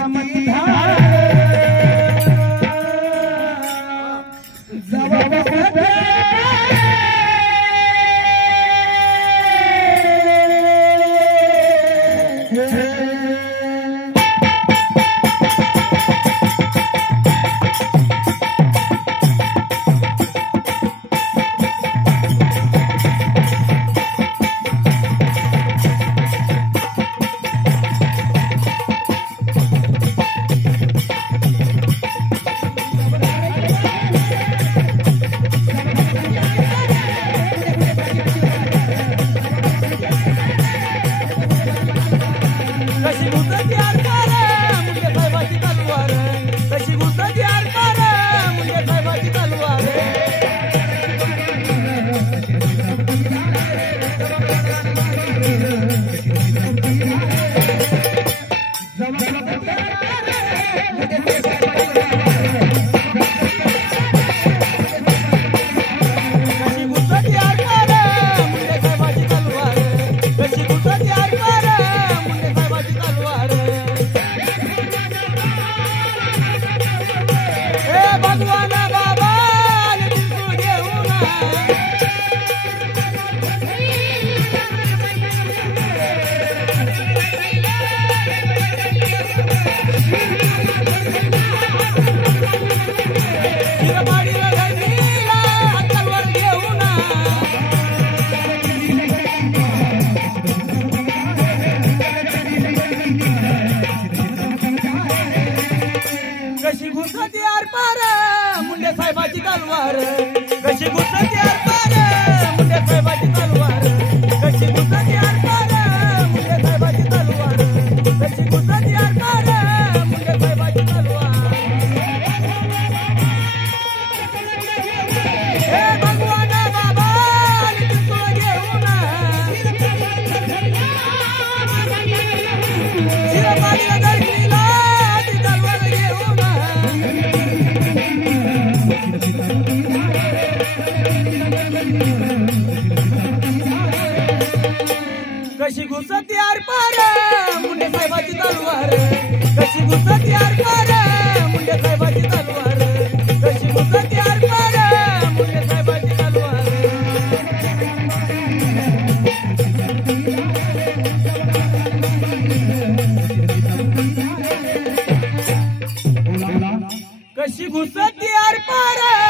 समती धार कशी घुसत यार पार मुंडे साहेबाची तलवार कशी घुसत यार पार मुंडे साहेबाची तलवार कशी घुसत यार पार मुंडे साहेबाची तलवार कशी घुसत यार पार मुंडे साहेबाची तलवार हे भगवान बाबा तुला घेऊन शिरपाडीला धरलीला ती तलवार घेऊन कशी घुसत यार पार मुंडे साहेबाची तलवार कशी घुसत यार पार मुंडे साहेबाची तलवार कशी घुसत यार पार मुंडे साहेबाची तलवार कशी घुसत यार पार